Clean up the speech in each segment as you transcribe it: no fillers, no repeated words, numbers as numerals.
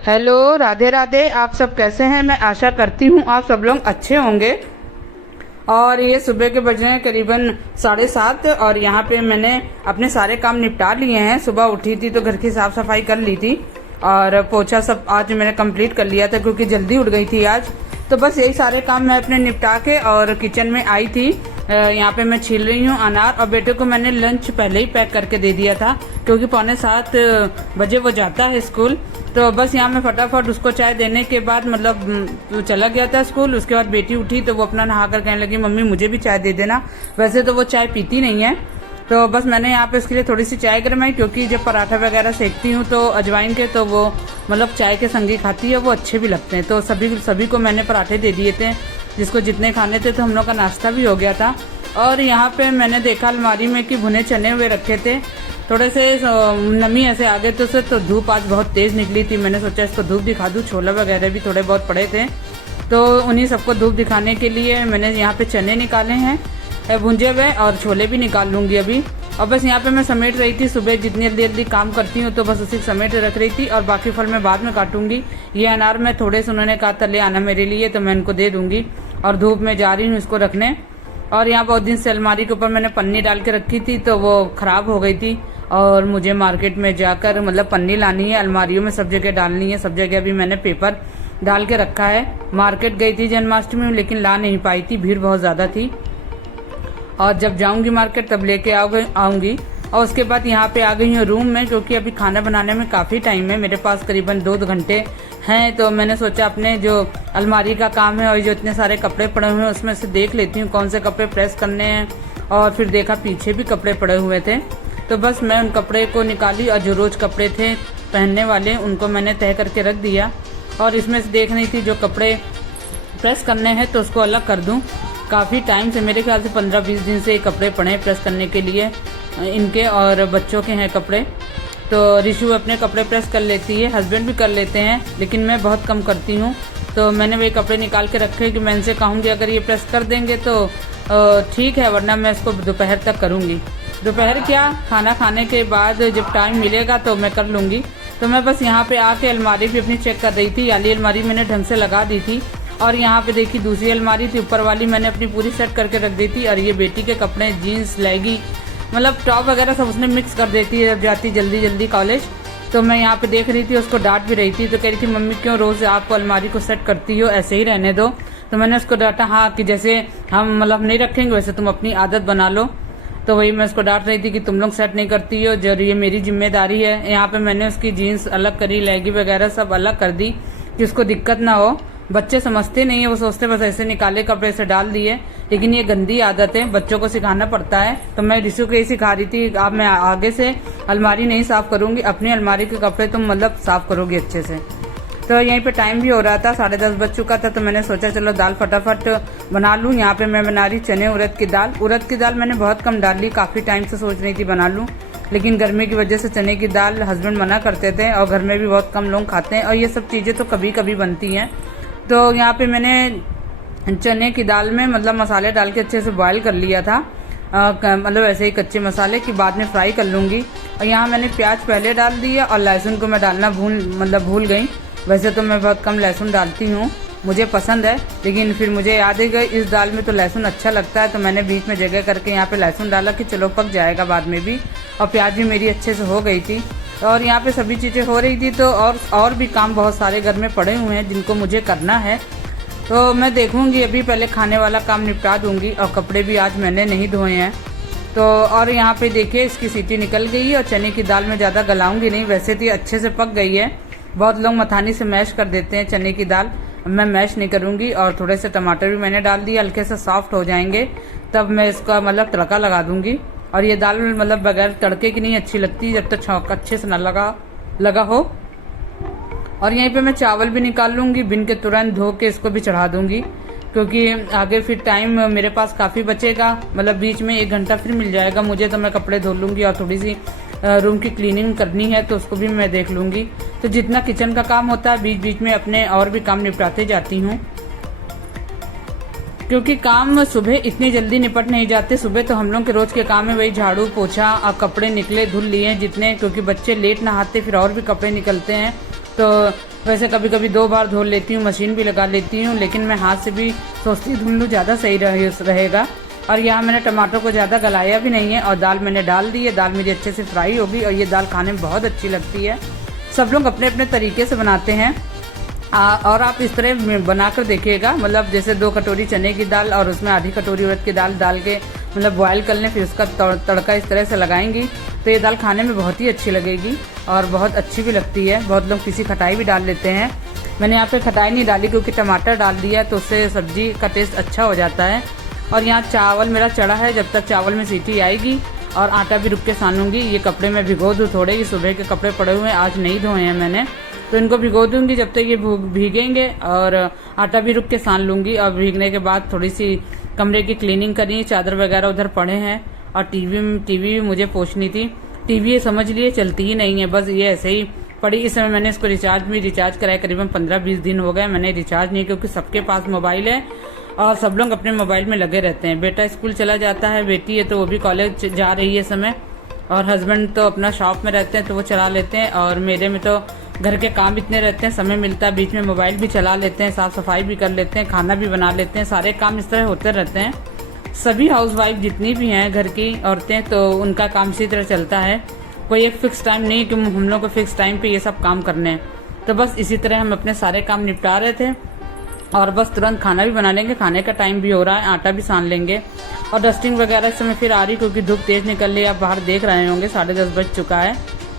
Hello, Radhe Radhe. आप सब कैसे हैं? मैं आशा करती हूँ आप सब लोग अच्छे होंगे। और ये सुबह के बजे हैं करीबन 7:30 और यहाँ पे मैंने अपने सारे काम निपटा लिए हैं। सुबह उठी थी तो घर की साफ सफाई कर ली थी और पोछा सब आज मैंने कंप्लीट कर लिया था क्योंकि जल्दी उठ गई थी आज। तो बस यही सारे काम मैं अपने निपटा के और किचन में आई थी। यहाँ पे मैं छील रही हूँ अनार और बेटे को मैंने लंच पहले ही पैक करके दे दिया था क्योंकि 6:45 वो जाता है स्कूल। तो बस यहाँ मैं फटाफट उसको चाय देने के बाद तो चला गया था स्कूल। उसके बाद बेटी उठी तो वो अपना नहा कर कहने लगी मम्मी मुझे भी चाय दे देना। वैसे तो वो चाय पीती नहीं है, तो बस मैंने यहाँ पे उसके लिए थोड़ी सी चाय गरमाई क्योंकि जब पराठा वगैरह सेकती हूँ तो अजवाइन के तो वो चाय के संगी खाती है, वो अच्छे भी लगते हैं। तो सभी को मैंने पराठे दे दिए थे, जिसको जितने खाने थे। तो हम लोग का नाश्ता भी हो गया था। और यहाँ पे मैंने देखा अलमारी में कि भुने चने हुए रखे थे, थोड़े से नमी ऐसे आ गए तो धूप आज बहुत तेज निकली थी। मैंने सोचा इसको धूप दिखा दूँ। छोला वगैरह भी थोड़े बहुत पड़े थे तो उन्हीं सबको धूप दिखाने के लिए मैंने यहाँ पे चने निकाले हैं भुंजे हुए और छोले भी निकाल लूँगी अभी। और बस यहाँ पे मैं समेट रही थी। सुबह जितनी जल्दी जल्दी काम करती हूँ तो बस उसी समेट रख रही थी और बाकी फल मैं बाद में काटूंगी। ये अनार में थोड़े से उन्होंने कहा था ले आना मेरे लिए, तो मैं उनको दे दूंगी और धूप में जा रही हूँ इसको रखने। और यहाँ बहुत दिन से अलमारी के ऊपर मैंने पन्नी डाल के रखी थी तो वो खराब हो गई थी और मुझे मार्केट में जाकर पन्नी लानी है, अलमारियों में सब जगह डालनी है। सब जगह अभी मैंने पेपर डाल के रखा है। मार्केट गई थी जन्माष्टमी में लेकिन ला नहीं पाई थी, भीड़ बहुत ज़्यादा थी। और जब जाऊंगी मार्केट तब लेके आऊंगी। और उसके बाद यहाँ पे आ गई हूँ रूम में क्योंकि अभी खाना बनाने में काफ़ी टाइम है, मेरे पास करीबन 2 घंटे हैं। तो मैंने सोचा अपने जो अलमारी का काम है और जो इतने सारे कपड़े पड़े हुए हैं उसमें से देख लेती हूँ कौन से कपड़े प्रेस करने हैं। और फिर देखा पीछे भी कपड़े पड़े हुए थे तो बस मैं उन कपड़े को निकाली और जो रोज़ कपड़े थे पहनने वाले उनको मैंने तय करके रख दिया। और इसमें से देख रही थी जो कपड़े प्रेस करने हैं तो उसको अलग कर दूँ। काफ़ी टाइम से, मेरे ख्याल से 15-20 दिन से कपड़े पड़े हैं प्रेस करने के लिए इनके, और बच्चों के हैं कपड़े। तो रिशु अपने कपड़े प्रेस कर लेती है, हस्बैंड भी कर लेते हैं लेकिन मैं बहुत कम करती हूँ। तो मैंने वही कपड़े निकाल के रखे कि मैं इनसे कहूँगी अगर ये प्रेस कर देंगे तो ठीक है, वरना मैं इसको दोपहर तक करूँगी। दोपहर क्या, खाना खाने के बाद जब टाइम मिलेगा तो मैं कर लूँगी। तो मैं बस यहाँ पे आके अलमारी भी अपनी चेक कर रही थी। वाली अलमारी मैंने ढंग से लगा दी थी और यहाँ पे देखी दूसरी अलमारी थी, ऊपर वाली मैंने अपनी पूरी सेट करके रख दी थी। और ये बेटी के कपड़े, जीन्स, लेगी, टॉप वगैरह सब उसने मिक्स कर देती है जब जाती जल्दी जल्दी कॉलेज। तो मैं यहाँ पे देख रही थी, उसको डांट भी रही थी। तो कह रही थी मम्मी क्यों रोज़ आप अलमारी को सेट करती हो, ऐसे ही रहने दो। तो मैंने उसको डांटा, हाँ कि जैसे हम नहीं रखेंगे वैसे तुम अपनी आदत बना लो। तो वही मैं उसको डांट रही थी कि तुम लोग सेट नहीं करती हो, जरूर ये मेरी जिम्मेदारी है। यहाँ पे मैंने उसकी जीन्स अलग करी, लेगी वगैरह सब अलग कर दी कि उसको दिक्कत ना हो। बच्चे समझते नहीं है, वो सोचते बस ऐसे निकाले कपड़े से डाल दिए, लेकिन ये गंदी आदत है, बच्चों को सिखाना पड़ता है। तो मैं रिशु को यही सिखा रही थी, अब मैं आगे से अलमारी नहीं साफ करूंगी, अपनी अलमारी के कपड़े तुम साफ करोगी अच्छे से। तो यहीं पे टाइम भी हो रहा था, 10:30 बज चुका था। तो मैंने सोचा चलो दाल फटाफट बना लूँ। यहाँ पे मैं बना रही चने उड़द की दाल। उड़द की दाल मैंने बहुत कम डाल ली, काफ़ी टाइम से सोच रही थी बना लूँ, लेकिन गर्मी की वजह से चने की दाल हस्बैंड मना करते थे और घर में भी बहुत कम लोग खाते हैं और ये सब चीज़ें तो कभी कभी बनती हैं। तो यहाँ पे मैंने चने की दाल में मसाले डाल के अच्छे से बॉयल कर लिया था, ऐसे ही कच्चे मसाले की बाद में फ्राई कर लूँगी। और यहाँ मैंने प्याज पहले डाल दिया और लहसुन को मैं डालना भूल गई। वैसे तो मैं बहुत कम लहसुन डालती हूँ, मुझे पसंद है, लेकिन फिर मुझे याद है गई इस दाल में तो लहसुन अच्छा लगता है। तो मैंने बीच में जगह करके यहाँ पे लहसुन डाला कि चलो पक जाएगा बाद में भी। और प्याज भी मेरी अच्छे से हो गई थी और यहाँ पे सभी चीज़ें हो रही थी। तो और भी काम बहुत सारे घर में पड़े हुए हैं जिनको मुझे करना है। तो मैं देखूँगी, अभी पहले खाने वाला काम निपटा दूँगी। और कपड़े भी आज मैंने नहीं धोए हैं। तो और यहाँ पे देखिए इसकी सीटी निकल गई है और चने की दाल में ज़्यादा गलाऊंगी नहीं, वैसे तो अच्छे से पक गई है। बहुत लोग मथानी से मैश कर देते हैं चने की दाल, मैं मैश नहीं करूँगी। और थोड़े से टमाटर भी मैंने डाल दिए, हल्के से सॉफ्ट हो जाएंगे तब मैं इसका तड़का लगा दूँगी। और ये दाल बगैर तड़के की नहीं अच्छी लगती जब तक छौंक अच्छे से न लगा हो। और यहीं पे मैं चावल भी निकाल लूँगी, बिन के तुरंत धो के इसको भी चढ़ा दूँगी क्योंकि आगे फिर टाइम मेरे पास काफ़ी बचेगा, बीच में 1 घंटा फिर मिल जाएगा मुझे। तो मैं कपड़े धो लूँगी और थोड़ी सी रूम की क्लीनिंग करनी है तो उसको भी मैं देख लूँगी। तो जितना किचन का काम होता है बीच बीच में अपने और भी काम निपटाते जाती हूँ क्योंकि काम सुबह इतनी जल्दी निपट नहीं जाते। सुबह तो हम लोग के रोज के काम है वही झाड़ू पोछा, अब कपड़े निकले धुल लिए जितने, क्योंकि बच्चे लेट नहाते फिर और भी कपड़े निकलते हैं। तो वैसे कभी कभी 2 बार धो लेती हूँ, मशीन भी लगा लेती हूँ, लेकिन मैं हाथ से भी सोचती धुल लूँ, ज़्यादा सही रहेगा। और यहाँ मैंने टमाटर को ज़्यादा गलाया भी नहीं है और दाल मैंने डाल दी है। दाल मेरी अच्छे से फ्राई होगी और ये दाल खाने में बहुत अच्छी लगती है। सब लोग अपने अपने तरीके से बनाते हैं और आप इस तरह बनाकर देखिएगा। मतलब जैसे 2 कटोरी चने की दाल और उसमें आधी कटोरी उड़द की दाल डाल के मतलब बॉयल कर लें, फिर उसका तड़का इस तरह से लगाएंगी तो ये दाल खाने में बहुत ही अच्छी लगेगी और बहुत अच्छी भी लगती है। बहुत लोग किसी खटाई भी डाल लेते हैं, मैंने यहाँ पे खटाई नहीं डाली क्योंकि टमाटर डाल दिया तो उससे सब्जी का टेस्ट अच्छा हो जाता है। और यहाँ चावल मेरा चढ़ा है, जब तक चावल में सीटी आएगी और आटा भी रुक के सानूंगी। ये कपड़े मैं भिगो दूँ थोड़े, ये सुबह के कपड़े पड़े हुए हैं, आज नहीं धोए हैं मैंने, तो इनको भिगो दूंगी जब तक ये भीगेंगे और आटा भी रुक के सान लूँगी। और भीगने के बाद थोड़ी सी कमरे की क्लीनिंग करनी, चादर वगैरह उधर पड़े हैं और टीवी भी मुझे पोंछनी थी। टीवी ये समझ लिए चलती ही नहीं है, बस ये ऐसे ही पड़ी। इस समय मैंने इसको रिचार्ज कराया, करीबन 15-20 दिन हो गए मैंने रिचार्ज नहीं, क्योंकि सबके पास मोबाइल है और सब लोग अपने मोबाइल में लगे रहते हैं। बेटा स्कूल चला जाता है, बेटी है तो वो भी कॉलेज जा रही है समय, और हस्बैंड तो अपना शॉप में रहते हैं तो वो चला लेते हैं। और मेरे में तो घर के काम इतने रहते हैं, समय मिलता है बीच में मोबाइल भी चला लेते हैं, साफ सफाई भी कर लेते हैं, खाना भी बना लेते हैं, सारे काम इस तरह होते रहते हैं। सभी हाउसवाइफ जितनी भी हैं घर की औरतें, तो उनका काम इसी तरह चलता है। कोई एक फिक्स टाइम नहीं कि हम लोग को फिक्स टाइम पे ये सब काम करने हैं। तो बस इसी तरह हम अपने सारे काम निपटा रहे थे और बस तुरंत खाना भी बना लेंगे, खाने का टाइम भी हो रहा है, आटा भी सान लेंगे। और डस्टिंग वगैरह इस समय फिर आ रही, क्योंकि धूप तेज निकल रही है। आप बाहर देख रहे होंगे 10:30 बज चुका है,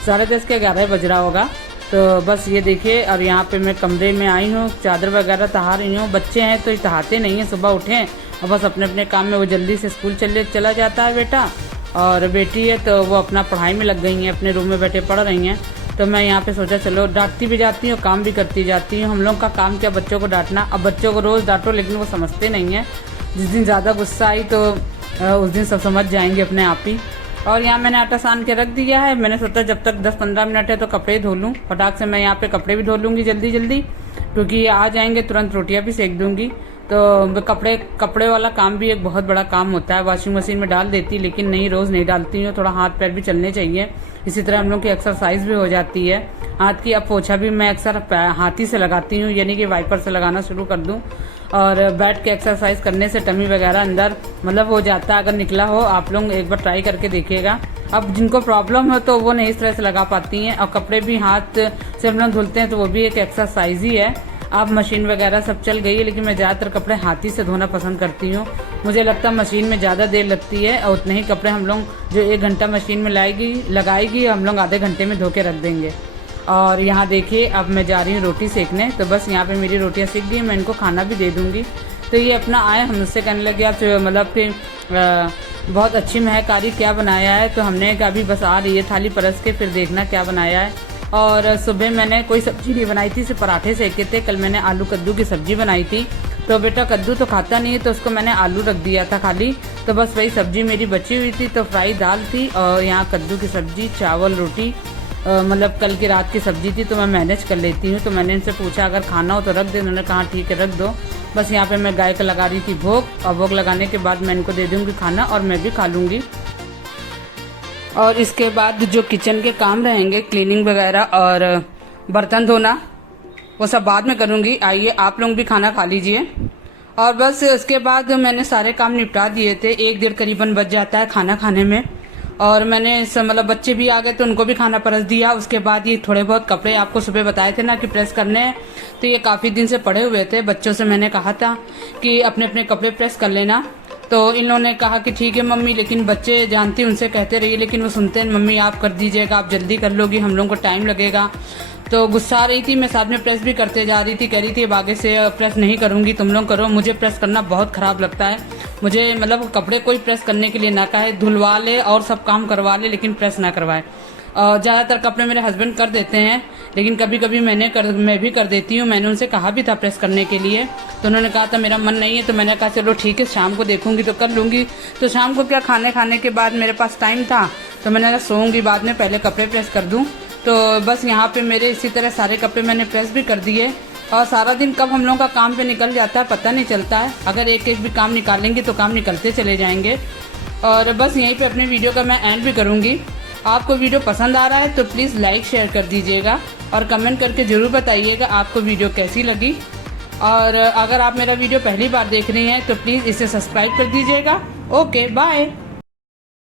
10:30 के 11 बज रहा होगा। तो बस ये देखिए, और यहाँ पे मैं कमरे में आई हूँ, चादर वगैरह तहा रही हूँ। बच्चे हैं तो तहाते नहीं हैं, सुबह उठें और बस अपने अपने काम में, वो जल्दी से स्कूल चला जाता है बेटा, और बेटी है तो वो अपना पढ़ाई में लग गई हैं, अपने रूम में बैठे पढ़ रही हैं। तो मैं यहाँ पे सोचा चलो डांटती भी जाती हूँ, काम भी करती जाती हूँ। हम लोग का काम क्या बच्चों को डांटना। अब बच्चों को रोज़ डांटो लेकिन वो समझते नहीं हैं। जिस दिन ज़्यादा गुस्सा आई तो उस दिन सब समझ जाएंगे अपने आप ही। और यहाँ मैंने आटा सान के रख दिया है। मैंने सोचा जब तक 10-15 मिनट है तो कपड़े धो लूँ फटाक से। मैं यहाँ पे कपड़े भी धो लूँगी जल्दी, क्योंकि ये आ जाएंगे, तुरंत रोटियाँ भी सेक दूँगी। तो कपड़े वाला काम भी एक बहुत बड़ा काम होता है। वॉशिंग मशीन में डाल देती, लेकिन नहीं, रोज़ नहीं डालती हूँ, थोड़ा हाथ पैर भी चलने चाहिए। इसी तरह हम लोग की एक्सरसाइज भी हो जाती है हाथ की। अब पोछा भी मैं अक्सर हाथ ही से लगाती हूँ, यानी कि वाइपर से लगाना शुरू कर दूँ। और बैठ के एक्सरसाइज करने से टमी वगैरह अंदर मतलब हो जाता है। अगर निकला हो, आप लोग एक बार ट्राई करके देखिएगा। अब जिनको प्रॉब्लम हो तो वो नहीं इस तरह से लगा पाती हैं। और कपड़े भी हाथ से हम लोग धुलते हैं तो वो भी एक एक्सरसाइज ही है। अब मशीन वगैरह सब चल गई है, लेकिन मैं ज़्यादातर कपड़े हाथ ही से धोना पसंद करती हूँ। मुझे लगता है मशीन में ज़्यादा देर लगती है और उतने ही कपड़े हम लोग जो 1 घंटा मशीन में लगाएगी हम लोग आधे घंटे में धो के रख देंगे। और यहाँ देखिए, अब मैं जा रही हूँ रोटी सेकने। तो बस यहाँ पे मेरी रोटियाँ सीख गई, मैं इनको खाना भी दे दूँगी। तो ये अपना आए, हम उससे कहने लगे आप मतलब फिर बहुत अच्छी महक आ रही, क्या बनाया है। तो हमने कहा अभी बस आ रही है थाली परस के, फिर देखना क्या बनाया है। और सुबह मैंने कोई सब्जी नहीं बनाई थी, सिर्फ पराठे सेके थे। कल मैंने आलू कद्दू की सब्जी बनाई थी, तो बेटा कद्दू तो खाता नहीं है तो उसको मैंने आलू रख दिया था खाली। तो बस वही सब्जी मेरी बची हुई थी, तो फ्राई दाल थी और यहाँ कद्दू की सब्जी, चावल, रोटी। मतलब कल की रात की सब्जी थी तो मैं मैनेज कर लेती हूँ। तो मैंने इनसे पूछा अगर खाना हो तो रख दे, उन्होंने कहा ठीक है रख दो। बस यहाँ पे मैं गाय का लगा रही थी भोग, और भोग लगाने के बाद मैं इनको दे दूँगी खाना और मैं भी खा लूँगी। और इसके बाद जो किचन के काम रहेंगे, क्लीनिंग वगैरह और बर्तन धोना, वो सब बाद में करूँगी। आइए आप लोग भी खाना खा लीजिए। और बस उसके बाद मैंने सारे काम निपटा दिए थे। 1-1:30 करीबन बज जाता है खाना खाने में। और मैंने मतलब बच्चे भी आ गए तो उनको भी खाना परस दिया। उसके बाद ये थोड़े बहुत कपड़े आपको सुबह बताए थे ना कि प्रेस करने हैं, तो ये काफ़ी दिन से पड़े हुए थे। बच्चों से मैंने कहा था कि अपने अपने कपड़े प्रेस कर लेना, तो इन लोगों ने कहा कि ठीक है मम्मी, लेकिन बच्चे जानती उनसे कहते रहिए, लेकिन वो सुनते हैं मम्मी आप कर दीजिएगा, आप जल्दी कर लोगी, हम लोगों को टाइम लगेगा। तो गुस्सा आ रही थी, मैं साथ में प्रेस भी करते जा रही थी। कह रही थी अब आगे से प्रेस नहीं करूँगी, तुम लोग करो, मुझे प्रेस करना बहुत ख़राब लगता है। मुझे मतलब कपड़े कोई प्रेस करने के लिए ना कहे, धुलवा ले और सब काम करवा ले, लेकिन प्रेस ना करवाए। ज़्यादातर कपड़े मेरे हस्बैंड कर देते हैं, लेकिन कभी कभी मैं भी कर देती हूँ। मैंने उनसे कहा भी था प्रेस करने के लिए, तो उन्होंने कहा था मेरा मन नहीं है। तो मैंने कहा चलो ठीक है, शाम को देखूंगी तो कर लूँगी। तो शाम को क्या खाने के बाद मेरे पास टाइम था, तो मैंने कहा सोऊंगी बाद में, पहले कपड़े प्रेस कर दूँ। तो बस यहाँ पे मेरे इसी तरह सारे कपड़े मैंने प्रेस भी कर दिए। और सारा दिन कब हम लोगों का काम पे निकल जाता है पता नहीं चलता है। अगर एक एक भी काम निकालेंगे तो काम निकलते चले जाएंगे। और बस यहीं पे अपने वीडियो का मैं एंड भी करूँगी। आपको वीडियो पसंद आ रहा है तो प्लीज़ लाइक शेयर कर दीजिएगा। और कमेंट करके ज़रूर बताइएगा आपको वीडियो कैसी लगी। और अगर आप मेरा वीडियो पहली बार देख रही हैं तो प्लीज़ इसे सब्सक्राइब कर दीजिएगा। Okay bye.